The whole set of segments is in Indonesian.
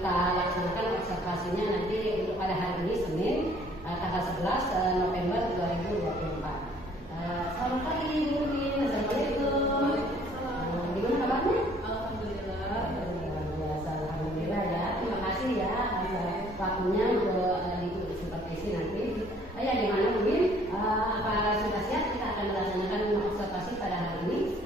kita laksanakan observasinya nanti untuk pada hari ini Senin tanggal 11 November 2024. Selamat pagi Bu Min. Assalamualaikum. Gimana kabarnya? Alhamdulillah ya. Terima kasih ya waktunya untuk dipartisipasi nanti. Ya gimana Bu Min? Apa sudah siap kita akan melaksanakan observasi pada hari ini?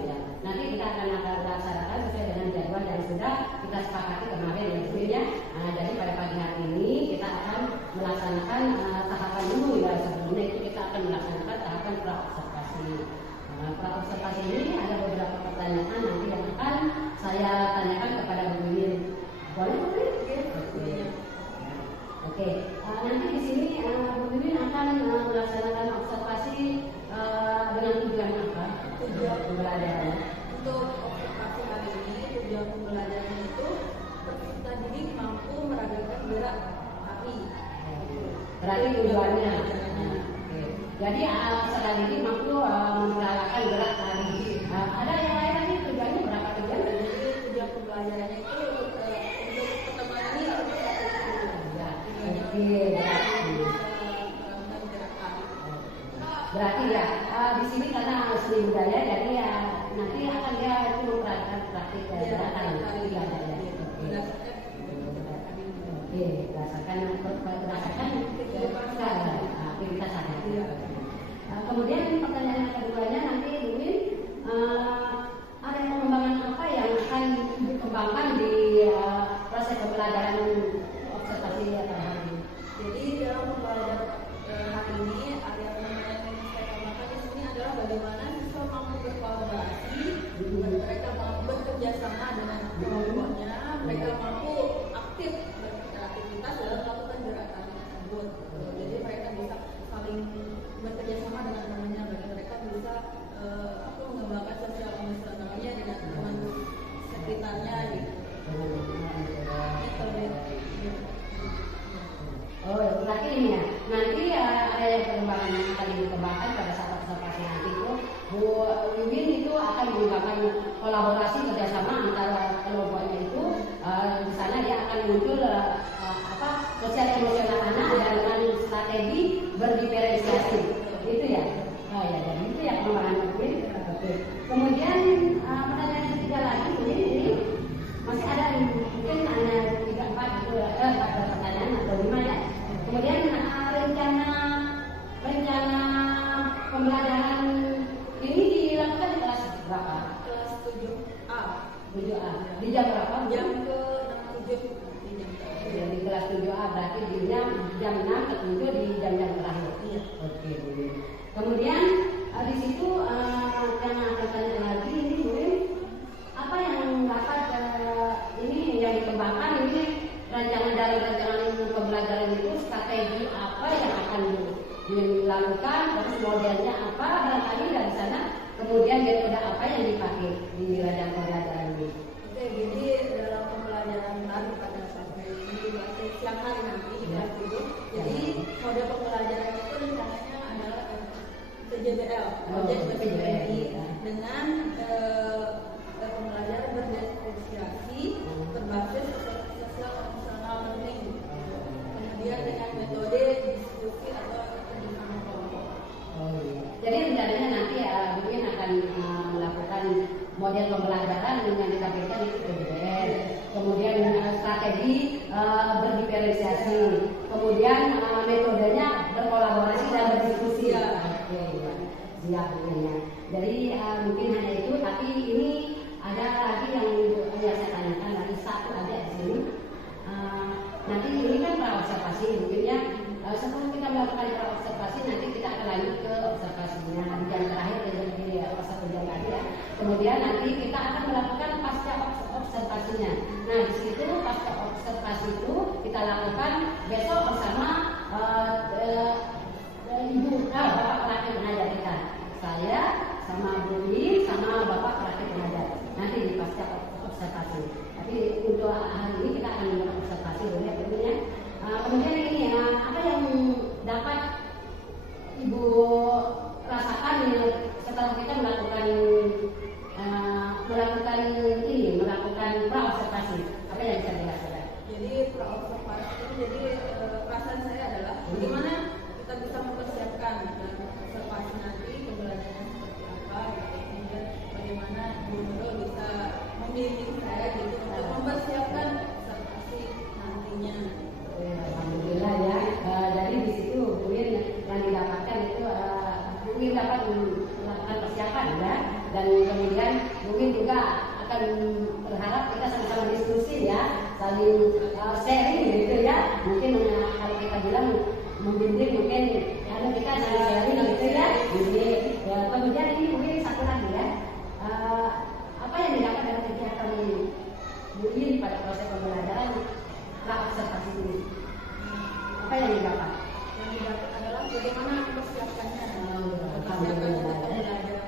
Ya. Nanti kita akan laksanakan sesuai dengan jadwal yang sudah kita sepakati kemarin ya Bu Min ya. Jadi pada pagi hari ini kita akan melaksanakan tahapan dulu ya, sebelumnya itu kita akan melaksanakan tahapan pra-observasi. Pra-observasi ini ada beberapa pertanyaan nanti yang akan saya tanyakan kepada Bu Min. Boleh Bu Min? Oke. Nanti di sini Bu Min akan melaksanakan observasi dengan tujuan apa? Tujuan pembelajaran. Untuk observasi hari ini tujuan pembelajaran itu peserta didik mampu meragakan gerak kaki. Berarti tujuannya. Jadi peserta didik mampu menggerakkan gerak kaki. Ada yang lain lagi tujuannya berapa tujuan? Jadi tujuan pembelajarannya itu untuk pertemuan ini berarti ya di sini karena seni budaya jadi ya nanti akan dia itu mempraktikkan praktik gerakan berdasarkan aktivitas sehari-hari. Kemudian pertanyaan yang keduanya nanti Bu Min, ada pengembangan apa yang akan dikembangkan di proses pembelajaran observasi pada hari ini? Jadi dalam pembelajaran hari ini area pengembangan yang saya kembangkan di sini adalah bagaimana siswa mampu berkolaborasi, mereka mampu bekerja sama dengan kelompoknya, mereka mampu aktif beraktivitas dalam melakukan gerakan tersebut. Jadi mereka bisa saling bekerja sama dengan temannya, bagi mereka bisa mengembangkan sosial emosionalnya dengan teman sekitarnya gitu. Oh, berarti ini ya. Nanti ada yang pengembangan yang akan dikembangkan pada saat observasi nanti itu Bu Min itu akan mengembangkan kolaborasi kerjasama antara kelompoknya itu. Di sana dia akan muncul sosial emosional anak dengan strategi berdiferensiasi. Itu ya. Oh ya, jadi itu ya pengembangan Bu Min. Kemudian pertanyaan ketiga lagi Bu Min, ini masih ada mungkin hanya 3-4 pertanyaan atau 5 ya. Kemudian rencana pembelajaran ini dilakukan di kelas berapa? Kelas 7A. 7A. Di jam berapa? Jam ke-7 di kelas 7A berarti di jam 6 ke 7 di jam-jam terakhir. Iya. Oke. Kemudian di situ yang akan tanya lagi ini Bu Min, apa yang dapat ini yang dikembangkan ini rancangan pembelajaran itu strategi apa yang akan dilakukan, terus modelnya apa barangkali dari sana, kemudian metode apa yang dipakai di rancangan pembelajaran ini. Oke, jadi dalam pembelajaran tadi pada saat ini siang hari nanti di kelas 7, jadi model pembelajaran itu rencananya adalah PJBL, project PJBL dengan pembelajaran berdiferensiasi berbasis sosial emosional learning. Kemudian dengan metode diskusi atau kerjasama kelompok. Oh iya. Jadi rencananya nanti Bu Min akan melakukan model pembelajaran yang ditampilkan itu PJBL, kemudian strategi berdiferensiasi, kemudian metodenya berkolaborasi dan berdiskusi. Oke, ya. Siap Bu Min. Jadi mungkin hanya itu, tapi ini ada lagi yang saya tanyakan lagi satu aja di sini. Nanti ini kan pra-observasi mungkin ya. Setelah kita melakukan pra-observasi nanti kita akan lanjut ke observasinya di jam terakhir di observasi jam tadi ya. Kemudian nanti kita akan melakukan pasca observasinya. Nah di situ pasca observasi itu kita lakukan besok bersama Bapak pelatih pengajar kita. Saya sama Bu Min sama Bapak pelatih pengajar. Nanti di pasca observasi. Tapi untuk hari ini kita akan melakukan observasi dulu ya Bu Min ya. Kemudian ini apa yang dapat Ibu rasakan setelah kita melakukan pra-observasi? Apa yang bisa dirasakan? saling sharing gitu ya. Mungkin kalau kita bilang membimbing mungkin karena kita saling sharing gitu ya. Jadi kemudian ini mungkin satu lagi ya. Apa yang didapat dari kegiatan Bu In pada proses pembelajaran observasi ini? Apa yang didapat? Yang didapat adalah bagaimana mempersiapkannya.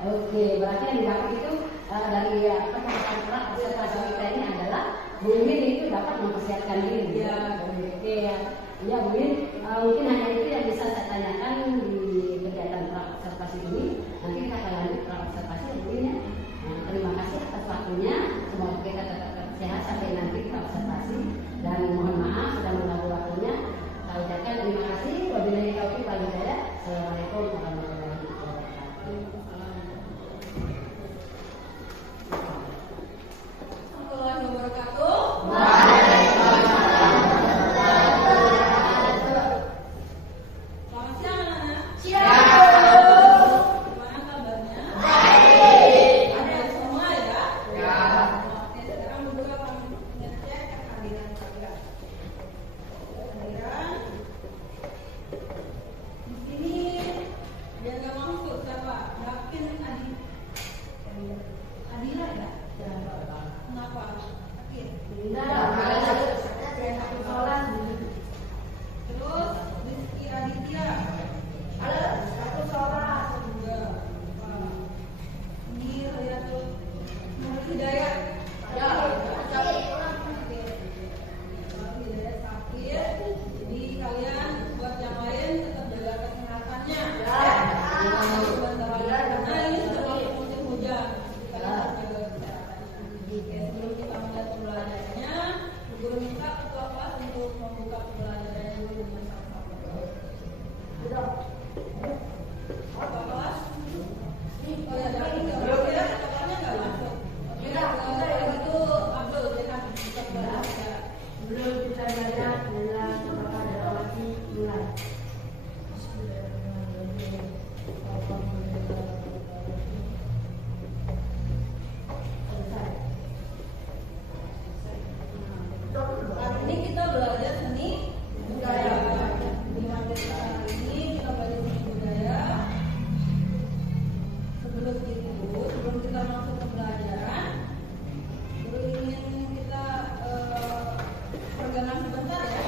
Oke, berarti yang didapat itu dari pertanyaan observasi kita ini adalah Bu In itu dapat mempersiapkan diri. Ya. Oke ya, ya Bu In, mungkin hanya itu yang bisa saya tanyakan di kegiatan observasi ini. Nanti kita akan lanjut observasi Bu In ya. Terima kasih atas waktunya. Semoga kita tetap sehat sampai nanti observasi. Dan mohon maaf sudah mengganggu waktunya. Saya ucapkan terima kasih. Wabillahi taufiq wal hidayah. Assalamualaikum warahmatullahi wabarakatuh. Warahmatullahi wabarakatuh. Selamat siang anak-anak. Gimana kabarnya? Ada semua ya? Oke, sekarang juga kami ngecek kehadiran kalian. Kehadiran. Di sini dia nggak masuk siapa? Yakin Adila ya? Kenapa? Yakin? Terus Rizky Aditya. Juga. Ini Hayatul Nur Hidayat. Hidayat sakit. Jadi kalian buat yang lain tetap jaga kesehatannya. Karena ini sudah waktu musim hujan. Kalian harus jaga kesehatan. Oke, sebelum kita mulai pembelajarannya, guru minta ketua kelas untuk membuka pembelajaran dulu dengan sama-sama. Ketua kelas? Oh ya, jangan nggak ya, ketuanya nggak masuk. Oke, kalau itu Abdul, kita buka pembelajaran. Sebelum kita belajar dengan Bapak Dawati mulai. Saat ini kita belajar seni budaya. Di materi saat ini kita belajar seni budaya. Sebelum kita masuk ke pelajaran, dulu ingin kita perkenalan sebentar ya.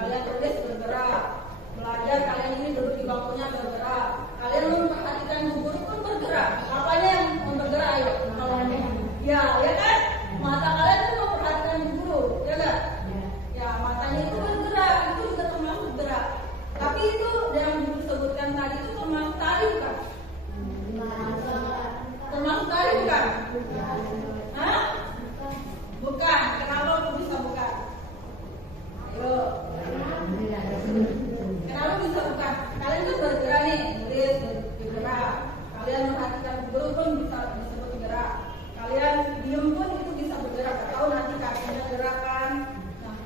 kalian tulis bergerak, belajar kalian ini duduk di bangkunya bergerak, kalian memperhatikan guru pun bergerak. Apanya yang bergerak? Ayo, ya kan? Mata kalian tuh memperhatikan guru, ya kan? Ya, matanya itu bergerak, itu juga termasuk gerak. Tapi itu yang disebutkan tadi itu termasuk tari bukan? Termasuk tari bukan? Hah? Bukan. Kenapa aku bisa bukan? Ayo. Kenapa bisa bukan? Kalian kan bergerak nih, nulis bergerak. Kalian memperhatikan guru pun bisa disebut gerak. Kalian diem pun itu bisa bergerak. Tahu nanti kakinya gerakan. Nah,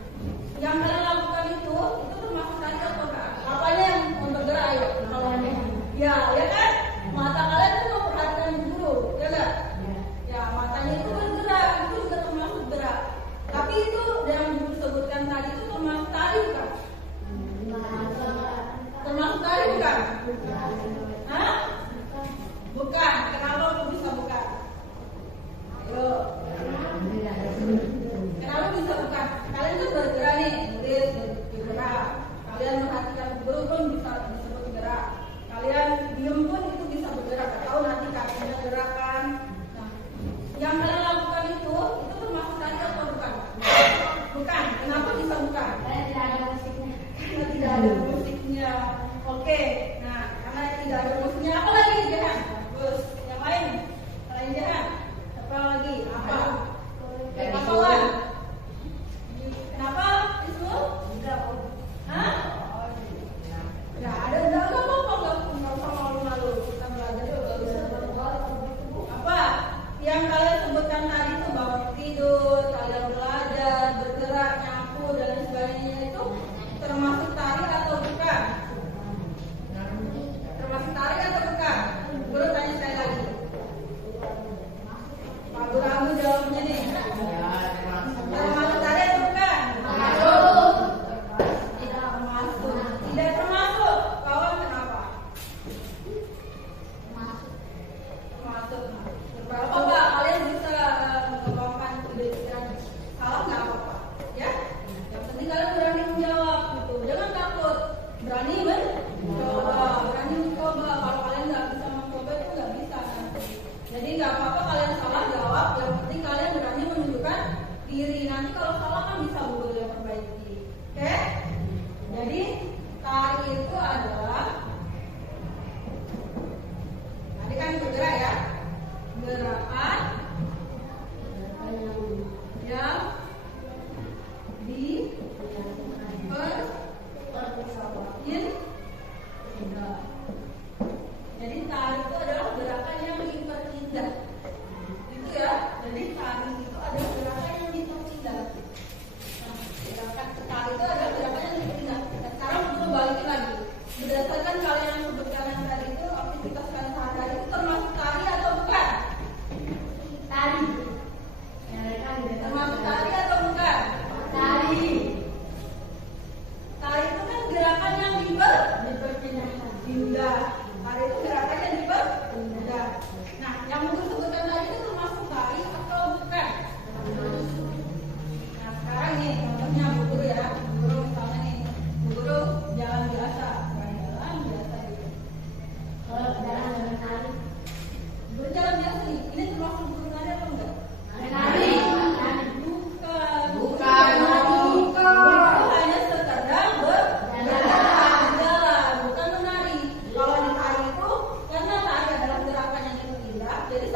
yang kalian lakukan itu termasuk tadi atau enggak? Apanya yang bergerak? Ayo. Ya kan? Mata kalian tuh memperhatikan guru, ya kan? Ya, matanya itu bergerak, itu juga termasuk gerak. Tapi itu yang disebutkan tadi itu termasuk tari bukan? Termasuk tari bukan? Hah? Bukan. Kenapa aku bisa bukan? Ayo. Kenapa bisa bukan? Kalian kan bergerak nih, nulis bergerak. Kalian memperhatikan guru pun bisa disebut gerak. Kalian diem pun itu bisa bergerak. Tahu nanti kakinya gerakan. Nah, yang kalian lakukan itu termasuk tadi atau bukan? Bukan. Kenapa bisa bukan? Karena tidak ada musiknya. Karena tidak ada musiknya. Oke. Nah, karena tidak ada musiknya, apa lagi jangan? Terus yang lain? Selain jangan? Apa lagi? Apa? Apa? Kenapa? Itu? Hah? Ya ada enggak apa-apa, enggak usah malu-malu. Kita belajar juga bisa. Apa? Yang kalian sebutkan tadi itu bangun tidur, kalian belajar, bergerak, nyapu dan lain sebagainya itu termasuk tari atau bukan? Termasuk tari atau bukan? Guru tanya saya lagi. Pak Guru kamu jawabnya nih. Termasuk tari atau bukan? Tidak termasuk. Tidak termasuk. Kawan kenapa? Termasuk. Berapa Pak? Kalian bisa mengembangkan pendidikan. Salah nggak apa-apa, ya? Yang penting kalian berani menjawab gitu. Jangan takut. Berani mencoba. Berani mencoba. Kalau kalian nggak bisa mencoba itu nggak bisa nanti. Jadi nggak apa-apa kalian salah jawab. Yang penting kalian berani menunjukkan diri. Nanti kalau salah kan bisa guru yang perbaiki. Oke? Jadi tari itu adalah tadi kan bergerak ya, gerakan yang diperpindah. Jadi tari itu adalah gerakan yang diperpindah. Itu ya. Jadi tari itu adalah gerakan yang diperpindah. Nah, gerakan tari itu adalah gerakan yang diperpindah. Nah, sekarang kita balikin lagi. Berdasarkan kalian yang sebutkan yang tadi itu, aktivitas kalian sehari-hari itu termasuk tari atau bukan? Tari. Termasuk tari atau bukan? Tari. Tari itu kan gerakan yang diperpindah. Tari itu gerakan yang diperpindah. Nah, yang Guru sebutkan tadi itu termasuk tari atau bukan? Nah, sekarang nih contohnya Bu Guru ya. Bu Guru misalnya nih, Bu Guru jalan biasa, jalan biasa gitu. Jalan tari. Bu Guru jalan biasa nih. Ini termasuk Bu Guru nari atau enggak? Nari. Bukan. Bukan. Hanya sekadar berjalan, bukan menari. Kalau di tari itu, karena tari adalah gerakan yang diperpindah, jadi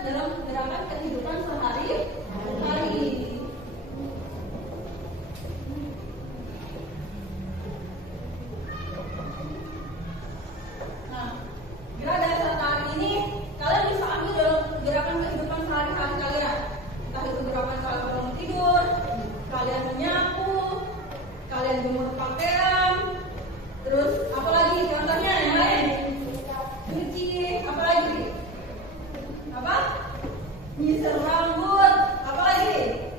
dalam gerakan kehidupan sehari-hari. Nah, gerak dasar tarik ini kalian bisa ambil dalam gerakan kehidupan sehari-hari kalian. Entah itu gerakan kalian bangun tidur, kalian menyapu, kalian jemur pakaian, terus apalagi contohnya yang lain, cuci, apalagi apa, nyisir rambut, apalagi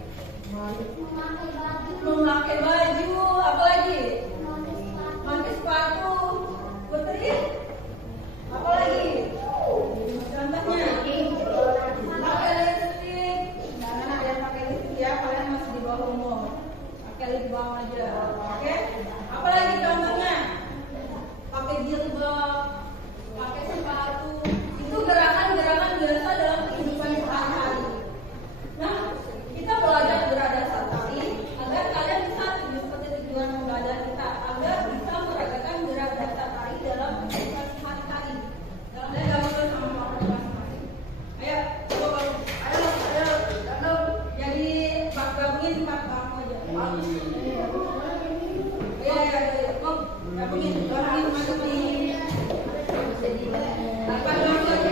memakai baju, apalagi memakai sepatu, putri, apalagi contohnya pakai lipstick. Jangan ada yang pakai lipstick ya, kalian masih di bawah umur, pakai lip balm aja, oke? Apalagi contohnya pakai jilbab, pakai sepatu, itu gerakan-gerakan biasa dalam kehidupan sehari-hari. Nah, kita belajar gerak dasar tari agar kalian bisa seperti tujuan belajar kita, agar bisa meragakan gerak dasar tari dalam kehidupan sehari-hari. Dalam gabungan sama masing-masing. Ayo, jadi gabungin 4 bangku aja. Gabungin masukin. Tanpa bangku aja.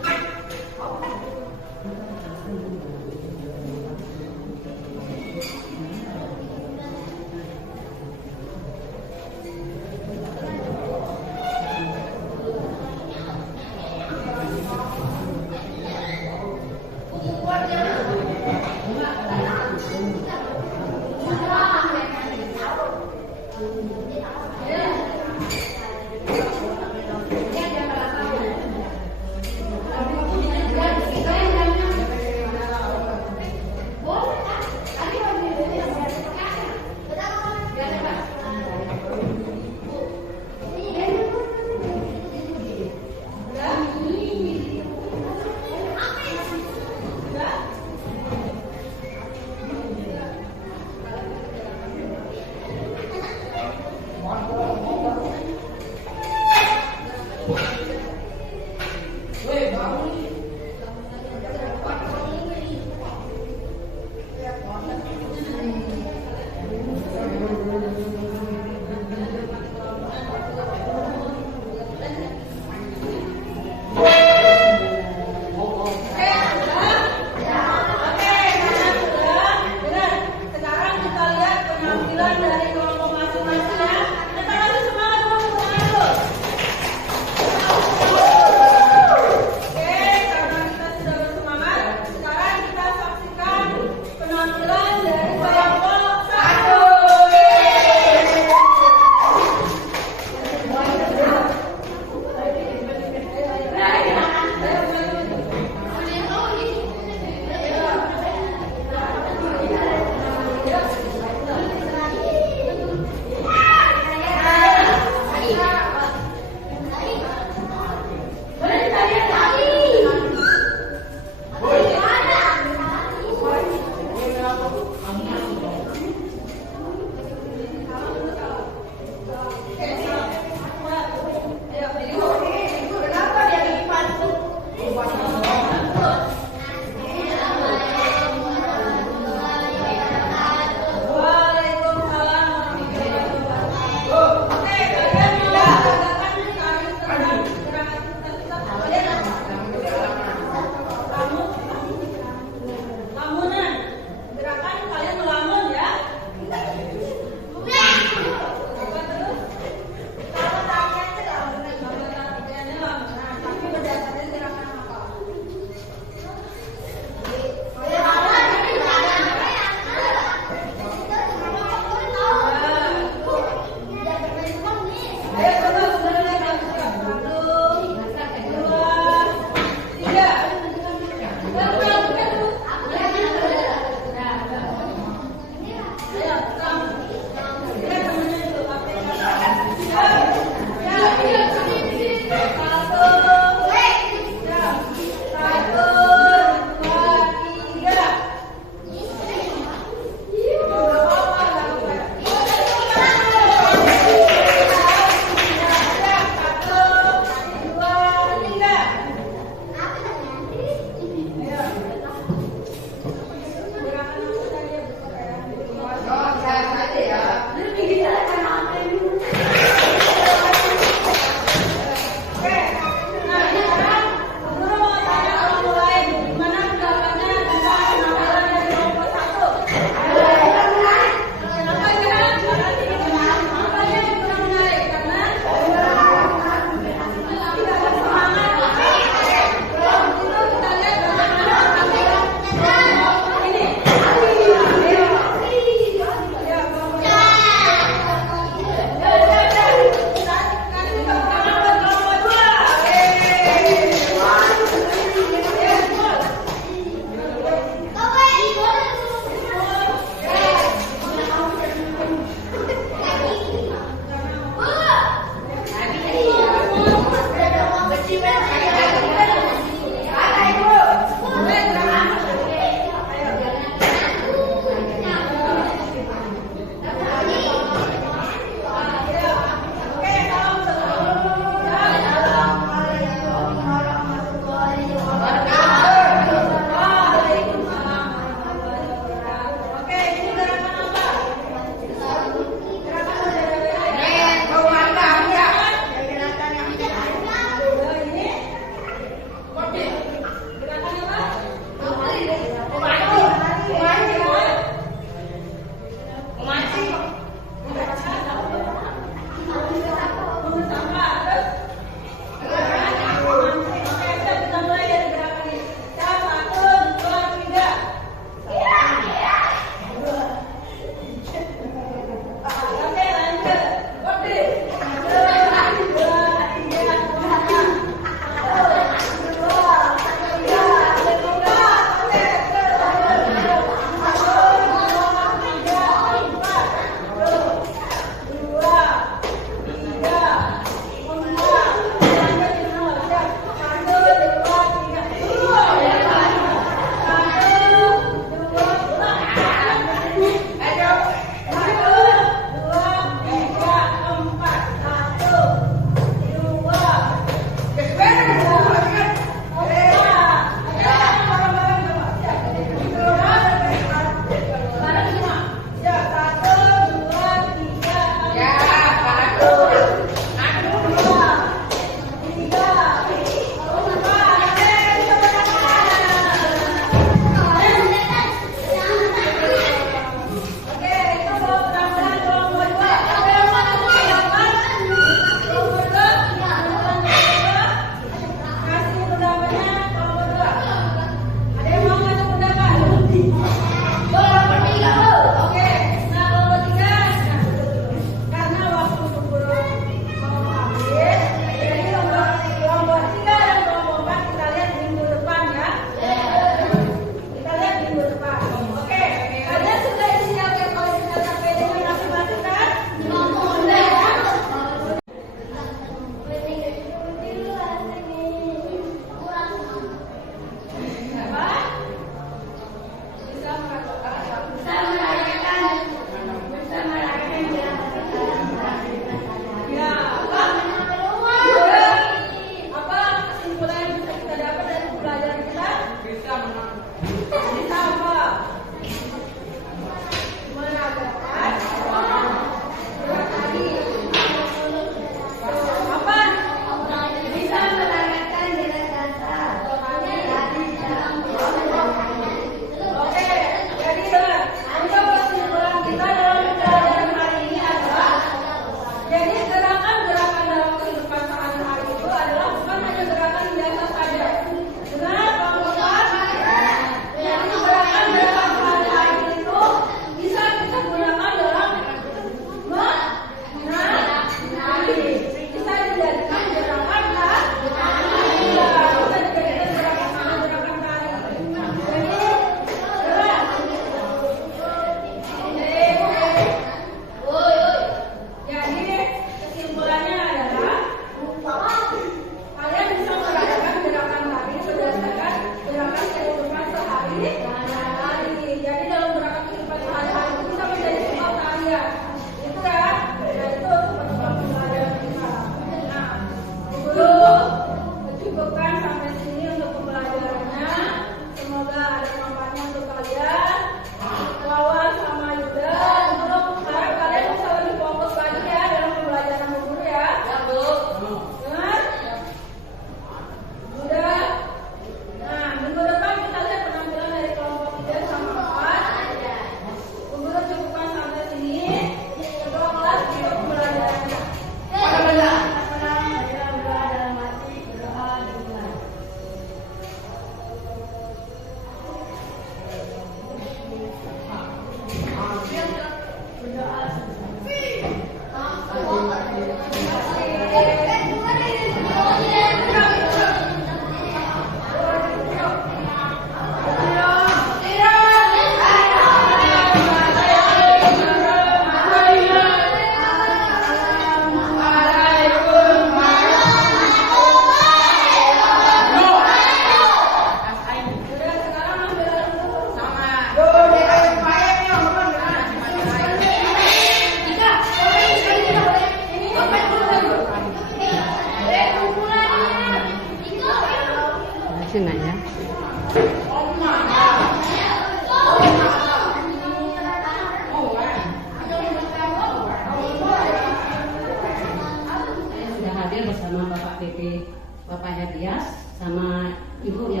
Bapak Herdias sama Ibu guru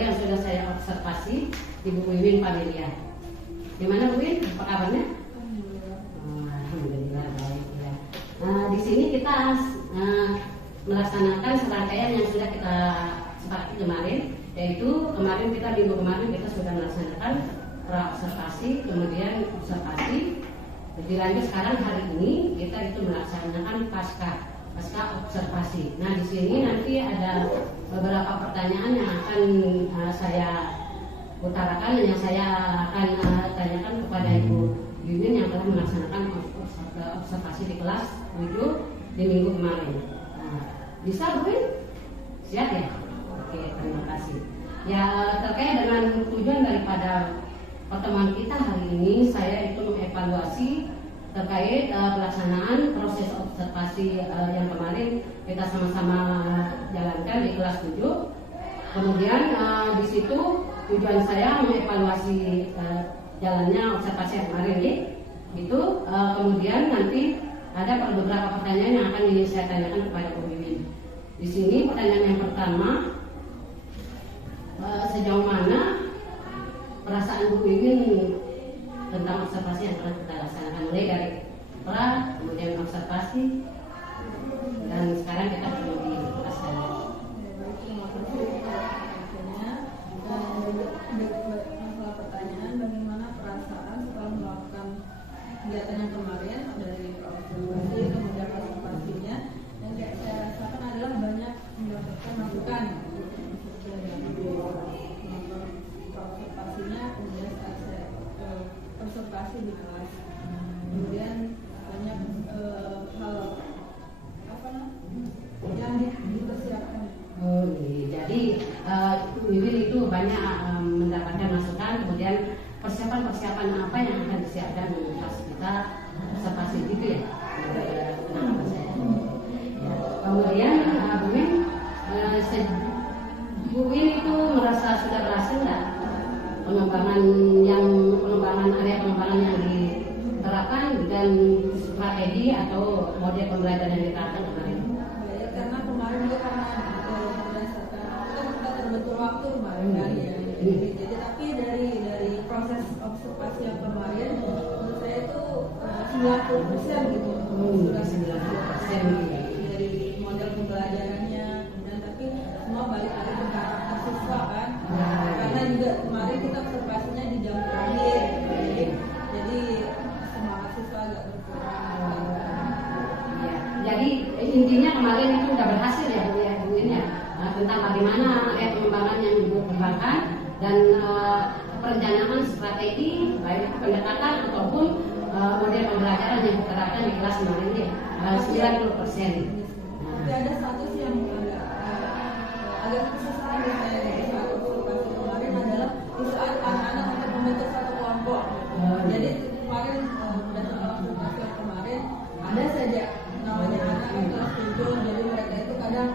yang sudah saya observasi, Ibu Wiwin Pamelia. Gimana Bu Win? Apa kabarnya? Alhamdulillah baik ya. Di sini kita melaksanakan serangkaian yang sudah kita sepakati kemarin, yaitu minggu kemarin kita sudah melaksanakan pra-observasi, kemudian observasi. Lebih lanjut sekarang hari ini kita itu melaksanakan pasca observasi. Nah di sini nanti ada beberapa pertanyaan yang akan saya utarakan, yang saya akan tanyakan kepada Ibu Wiwin yang telah melaksanakan observasi di kelas 7 di minggu kemarin. Nah, bisa Bu Win? Siap ya? Oke, terima kasih. Ya, terkait dengan tujuan daripada pertemuan kita hari ini, saya itu mengevaluasi terkait pelaksanaan proses observasi yang kemarin kita sama-sama jalankan di kelas 7. Kemudian di situ tujuan saya mengevaluasi jalannya observasi yang kemarin ini. Itu kemudian nanti ada beberapa pertanyaan yang akan saya tanyakan kepada Bu Wiwin. Di sini pertanyaan yang pertama, sejauh mana perasaan Bu Wiwin tentang observasi yang telah kita laksanakan, mulai dari pra, kemudian observasi, dan sekarang kita perlu dijelaskan. Masalah pertanyaan bagaimana perasaan setelah melakukan kegiatan yang kemarin dari observasi kemudian observasinya, dan yang saya rasakan adalah banyak mendapatkan masukan observasinya, kemudian saat saya observasi di kelas, kemudian banyak hal yang dipersiapkan. Jadi Wiwin itu banyak mendapatkan masukan, kemudian persiapan apa yang akan disiapkan pas kita observasi gitu ya. Kemudian Bu Win itu merasa sudah berhasil nggak pengembangan area pengembangan yang diterapkan dan strategi atau model pembelajaran yang diterapkan kemarin? Ya, karena kemarin itu kita terbentur waktu kemarin kan ya. Jadi tapi dari proses observasi yang kemarin menurut saya itu 90% gitu. 90% dari model pembelajarannya, kemudian tapi semua balik lagi ke karakter siswa kan. Karena juga kemarin kita observasinya di jam terakhir, jadi semangat siswa agak berkurang. Jadi intinya kemarin itu sudah berhasil ya Bu Win ya, tentang bagaimana area pengembangan yang Ibu kembangkan dan perencanaan strategi baik itu pendekatan ataupun model pembelajaran yang diterapkan di kelas kemarin ya 90%. Tapi ada satu sih yang agak kesusahan di saya di saat observasi kemarin adalah di saat anak-anak untuk membentuk satu kelompok. Jadi kemarin berdasarkan observasi yang kemarin ada saja namanya anak yang kelas 7, jadi mereka itu kadang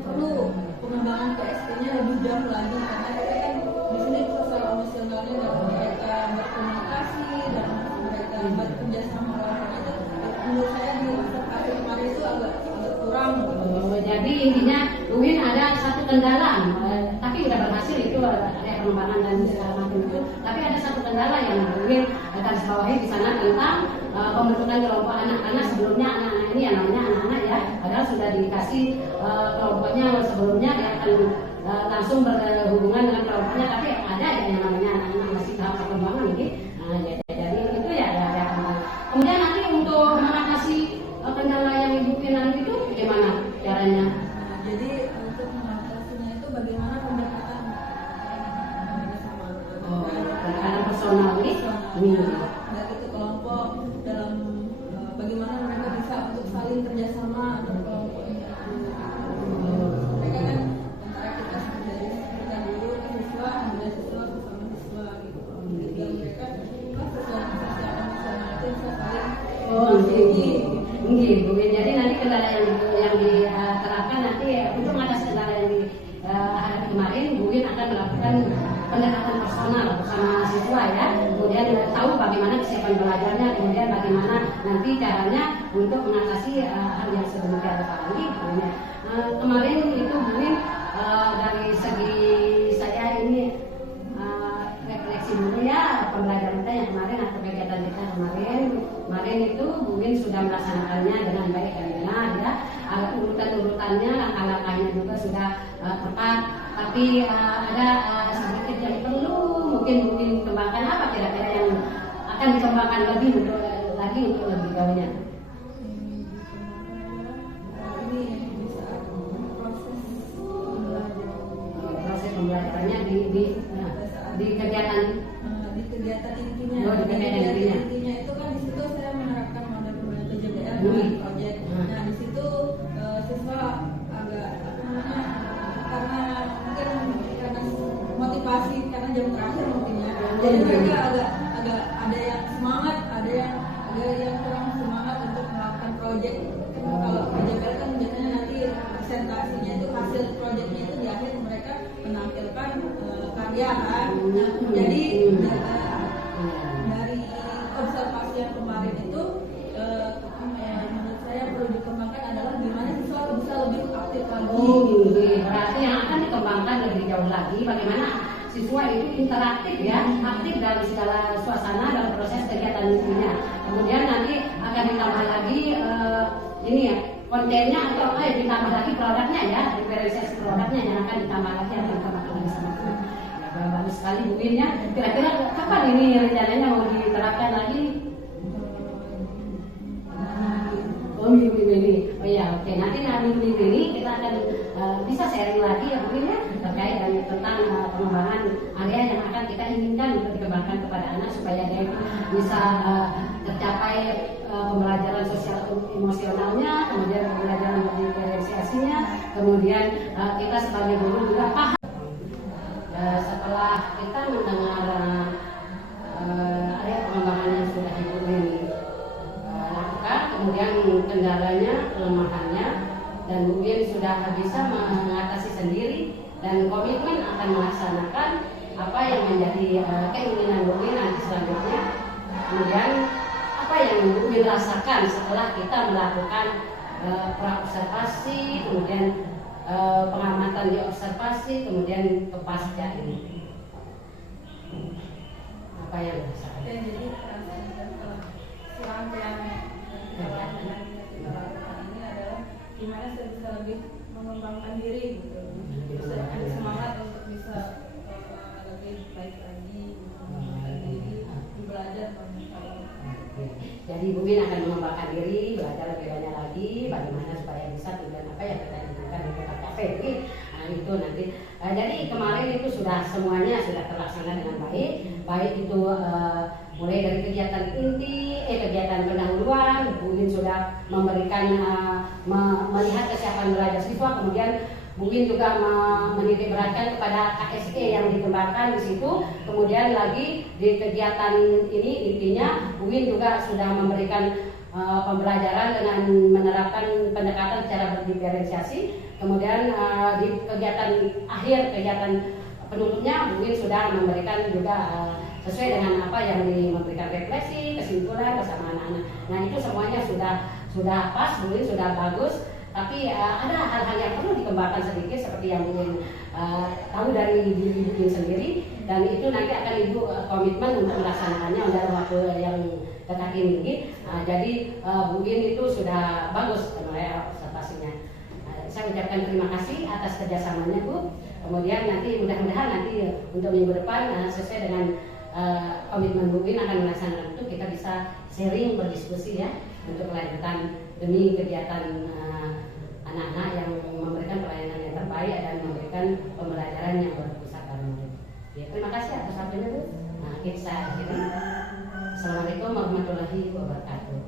perlu pengembangan PSP-nya lebih jauh lagi karena kita kan di sini sosial emosionalnya dan mereka berkomunikasi dan mereka bekerja sama orang itu menurut saya di observasi kemarin itu agak kurang. Jadi intinya Bu Win ada satu kendala, tapi sudah berhasil itu area pengembangan dan segala macam itu. Tapi ada satu kendala yang Bu Win garis bawahi di sana tentang pembentukan kelompok anak-anak. Sebelumnya anak-anak ini yang namanya anak-anak ya, padahal sudah dikasih kelompoknya sebelumnya dia akan langsung berhubungan dengan kelompoknya, tapi ada yang namanya anak-anak masih tahap perkembangan gitu. Jadi itu ya. Kemudian nanti untuk mengatasi kendala yang Ibu Win itu bagaimana caranya? Jadi untuk mengatasinya itu bagaimana pendekatan sama pendekatan personal ini. Baik itu kelompok dalam bagaimana mereka bisa untuk saling kerjasama dalam kelompok ini. Mereka kan antara kita dulu ke siswa, kemudian siswa bersama siswa gitu. Jadi mereka sosial emosional itu bisa saling Bu Win. Jadi nanti kendala yang diterapkan nanti untuk mengatasi kendala yang dihadapi kemarin, Bu Win akan melakukan pendekatan personal bersama siswa ya. Kemudian tahu bagaimana kesiapan belajarnya, kemudian bagaimana nanti caranya untuk mengatasi hal yang sedemikian rupa lagi. kemarin itu mungkin dari segi saya ini refleksi dulu ya pembelajaran kita yang kemarin atau kegiatan kita kemarin itu mungkin sudah melaksanakannya dengan baik dan benar ya. Urutan-urutannya, langkah-langkahnya juga sudah tepat, tapi ada sedikit yang perlu mungkin kembangkan. Apa kira-kira yang akan dikembangkan lebih untuk lebih jauhnya? Proses pembelajarannya di kegiatan intinya. Oh, di kegiatan intinya itu kan di situ saya menerapkan model PJBL dengan proyek. Nah di situ siswa agak karena motivasi karena jam terakhir mungkin ya. Jadi mereka agak ada yang semangat, ada yang kurang semangat untuk melakukan proyek. Kalau PJBL kan biasanya nanti presentasinya itu hasil proyeknya itu di akhir mereka menampilkan karya kan. Nah, jadi dari observasi yang kemarin itu menurut saya perlu dikembangkan adalah gimana siswa bisa lebih aktif lagi. Berarti yang akan dikembangkan lebih jauh lagi bagaimana siswa itu interaktif ya, aktif dalam segala suasana dalam proses kegiatan intinya. Kemudian nanti akan ditambah lagi ini ya kontennya atau ditambah lagi produknya ya, diferensiasi produknya yang akan ditambah lagi atau ditambahkan lagi sama sama. Ya, bagus sekali Bu Win ya. Kira-kira kapan ini rencananya mau diterapkan lagi? Minggu ini. Oh ya, oke. Nanti minggu ini kita akan bisa sharing lagi ya Bu Win ya terkait tentang pengembangan area yang akan kita inginkan untuk dikembangkan kepada anak supaya dia bisa tercapai pembelajaran sosial emosionalnya, kemudian pembelajaran diferensiasinya, kemudian kita sebagai guru juga paham. Setelah kita mendengar area pengembangan yang sudah Ibu Win lakukan, kemudian kendalanya, kelemahannya, dan Bu Win sudah bisa mengatasi sendiri dan komitmen akan melaksanakan apa yang menjadi keinginan Bu Win nanti selanjutnya. Kemudian apa yang Bu Win rasakan setelah kita melakukan praobservasi, kemudian pengamatan di observasi, kemudian ke pasca ini. Apa yang dirasakan? Jadi serangkaian yang kita lakukan ini adalah gimana saya bisa lebih mengembangkan diri gitu. Bisa ada semangat untuk bisa lebih baik lagi, mengembangkan diri, belajar Jadi Bu Win akan mengembangkan diri, belajar lebih banyak lagi, bagaimana supaya bisa tujuan apa yang kita inginkan di Kota Cafe. Nah itu nanti. Jadi kemarin itu sudah semuanya sudah terlaksana dengan baik itu mulai dari kegiatan inti, kegiatan pendahuluan, Bu Win sudah memberikan melihat kesiapan belajar siswa, kemudian Bu Win juga menitik beratkan kepada KSE yang dikembangkan di situ. Kemudian lagi di kegiatan ini intinya Bu Win juga sudah memberikan pembelajaran dengan menerapkan pendekatan secara berdiferensiasi. Kemudian di kegiatan akhir, kegiatan penutupnya Bu Win sudah memberikan juga sesuai dengan apa yang memberikan refleksi, kesimpulan bersama anak-anak. Nah itu semuanya sudah pas, Bu Win sudah bagus. Tapi ada hal-hal yang perlu dikembangkan sedikit seperti yang Bu Win tahu dari diri Bu Win sendiri, dan itu nanti akan Ibu komitmen untuk melaksanakannya dalam waktu yang dekat ini. Jadi Bu Win itu sudah bagus observasinya. Saya ucapkan terima kasih atas kerjasamanya Bu. Kemudian nanti mudah-mudahan nanti untuk minggu depan sesuai dengan komitmen Bu Win akan melaksanakan itu, kita bisa sharing berdiskusi ya untuk kelanjutan demi kegiatan anak-anak yang memberikan pelayanan yang terbaik dan memberikan pembelajaran yang berpusat pada murid. Ya, terima kasih atas waktunya Bu. Nah, kita akhiri. Assalamualaikum warahmatullahi wabarakatuh.